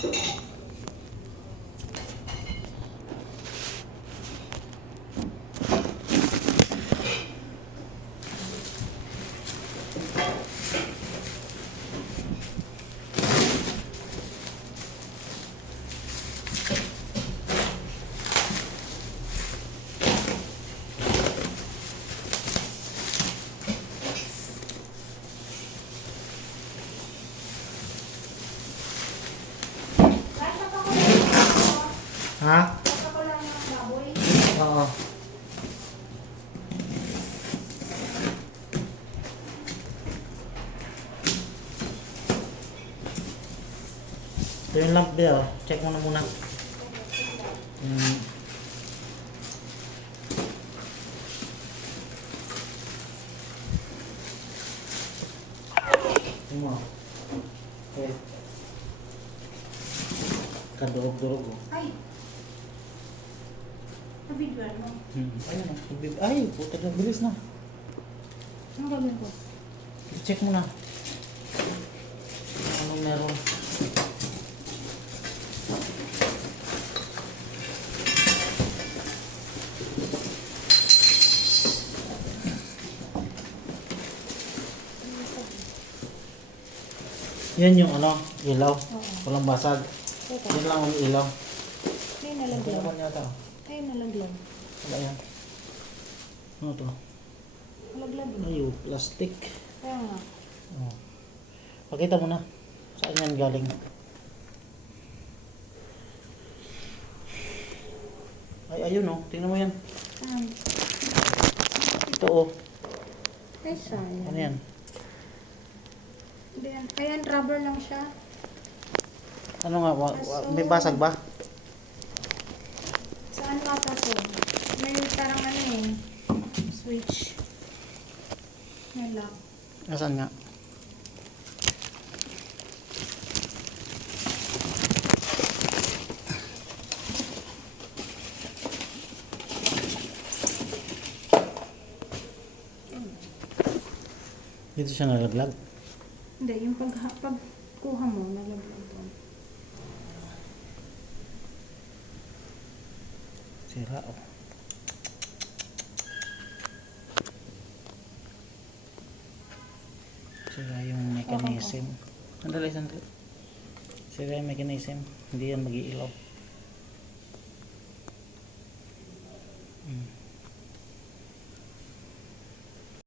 Ha? Ako lang ng baboy. Oo. Ito yung lamp there. Check mo na muna. Tingnan mo. Okay. Kadurog-durog oh. Ay! Nabidwan mo. Ayun. Ay, puta na. Bilis na. Anong gagawin ko? Check mo na. Anong meron? Yan yung ano, ilaw. Oo. Walang basag. Teka. Yan lang ang ilaw. Ay, Ito nalaglaw. naman yata. Ay, nalaglaw. Wala yan. Ano to? Nalaglaw din. Ayo, plastic. Kaya nga. Oh. Pakita mo na. Saan yan galing? Ay, ayun oh. Tingnan mo yan. Ito oh. Ay, sayang. Ano yan? Hindi yan. Ayan, rubber lang siya. Ano nga? May basag ba? Saan bata to? May parang ano eh. Switch. May lock. Nasaan nga? Dito siya nalaglag. Hindi, yung pagkuha mo, nalaglag to. Sira oh. Sira yung mechanism. Sandali. Sira yung mechanism. Hindi yan mag-iilaw.